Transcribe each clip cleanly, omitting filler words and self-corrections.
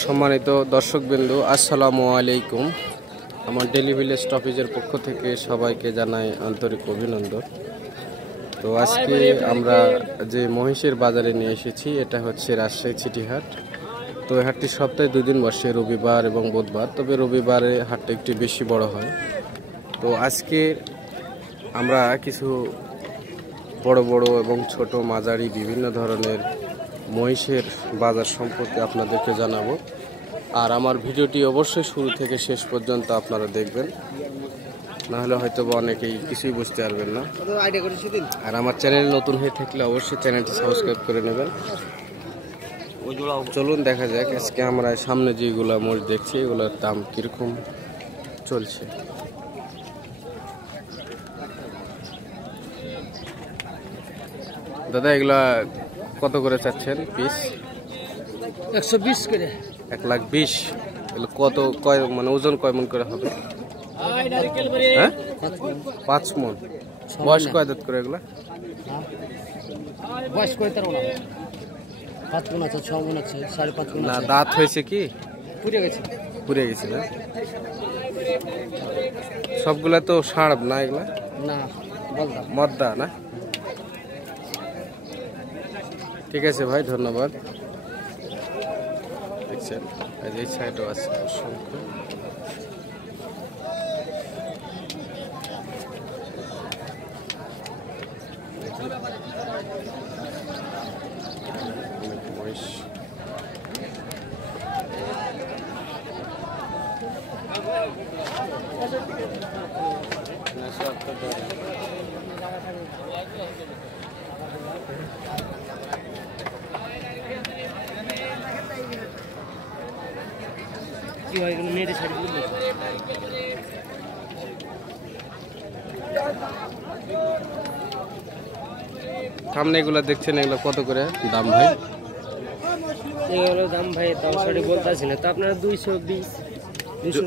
সম্মানিত দর্শকবৃন্দ, আসসালামু আলাইকুম। আমার ডেইলি ভিলেজ টপিজের পক্ষ থেকে সবাইকে জানাই আন্তরিক অভিনন্দন। তো আজকে আমরা যে মহিষের বাজারে নিয়ে এসেছি এটা হচ্ছে রাজশাহী সিটিহাট। তো এই হাটটি সপ্তাহে 2 দিন বসে, রবিবার এবং বুধবার। তবে রবিবারে হাটটা একটু বেশি বড় হয়। তো আজকে আমরা কিছু বড় বড় এবং ছোট মাঝারি বিভিন্ন ধরনের মহিষের বাজার সম্পর্কে আপনাদেরকে জানাবো। আর আমার ভিডিওটি অবশ্যই শুরু থেকে শেষ পর্যন্ত আপনারা দেখবেন, নাহলে হয়তো বা অনেকেই কিছুই বুঝতে পারবেন না। আর আমার চ্যানেল নতুন হয়ে থাকলে অবশ্যই চ্যানেলটি সাবস্ক্রাইব করে নেবেন। চলুন দেখা যাক আজকে আমরা সামনে যেগুলো মহিষ দেখছি এগুলোর দাম কীরকম চলছে। দাদা, এগুলা কত করে চাচ্ছেন পিস? 120 করে। 1,20,000। এগুলো কত কয় মানে ওজন কয় মন করে হবে? হ্যাঁ, 5 মন। বয়স কয় দাঁত করে এগুলা? বয়স করে 13 না, 5 মন আছে, 6 মন আছে, 5.5 মন না, আছে। দাঁত হয়েছে কি? পুড়ে গেছে। পুড়ে গেছে না? সবগুলা তো ষাঁড় না, এগুলা না বলদা মদ্দা না? ঠিক আছে ভাই, ধন্যবাদ। দেখছেন এই সাইডও আছে অসংখ্য। কি হয় এগুলো মেরে ছাড়ি দিল। সামনে এগুলা দেখছেন, এগুলো কত করে দাম ভাই? এগুলো দাম ভাই দাম সরি বলতেছি না, তো আপনারা 220 200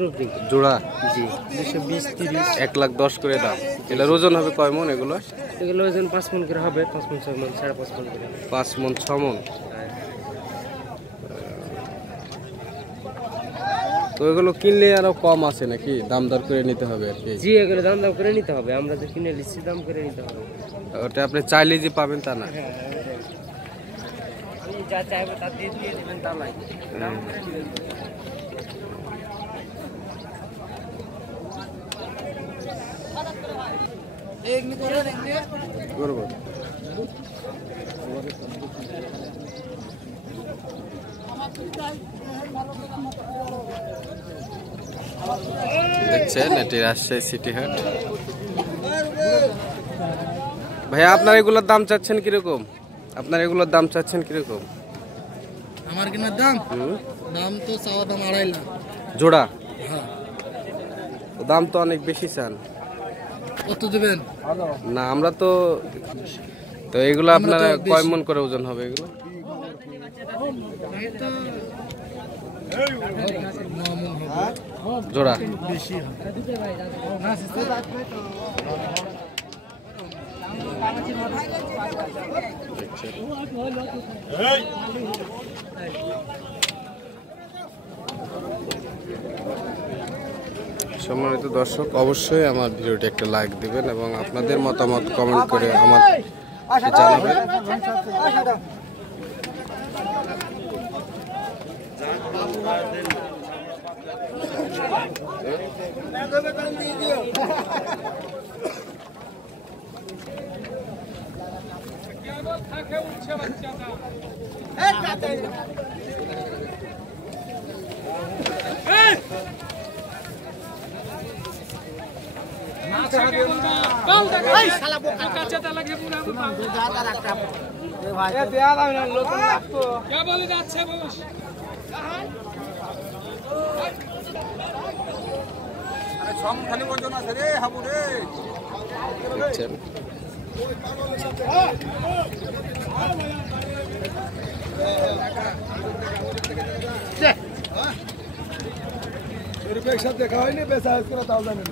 জোড়া? জি, 220 30। 1,10,000 করে দাম। এগুলোর ওজন হবে কয় মন? এগুলো এগুলো ওজন 5 মন করে হবে, 5 মন 6 মন 5.5 মন করে। 5 মন 6 মন। তো এগুলো কিনলে আরো কম আছে নাকি? দাম দর করে নিতে হবে আর কি? জি, এগুলো দাম করে নিতে হবে, আমরা তো কিনে নিচ্ছি, দাম করে নিতে হবে। ওটা আপনি চাইলে যে পাবেন তা না। আমি যা চাইবো তা দিয়ে দেবেন, তা নাই। দাম করে দিবেন। করবো। দেখছেন এটি রাজশাহী সিটিহাট। ভাইয়া, আপনার এগুলোর দাম চাচ্ছেন কিরকম? আপনার এগুলোর দাম চাচ্ছেন কিরকম? আমার কেনার দাম দাম তো চাওয়া দাম 2.5 লাখ জোড়া। হ্যাঁ, দাম তো অনেক বেশি চান। কত দেবেন? না, আমরা তো এগুলো আপনার কয় মন করে ওজন হবে এগুলো? জোড়া বেশি সম্মানিত দর্শক, অবশ্যই আমার ভিডিওটি একটা লাইক দিবেন এবং আপনাদের মতামত কমেন্ট করে আমার জানাবেন। দেখছেন একসাথে দেখা হয়নি, পেশা করে তাও জানেন।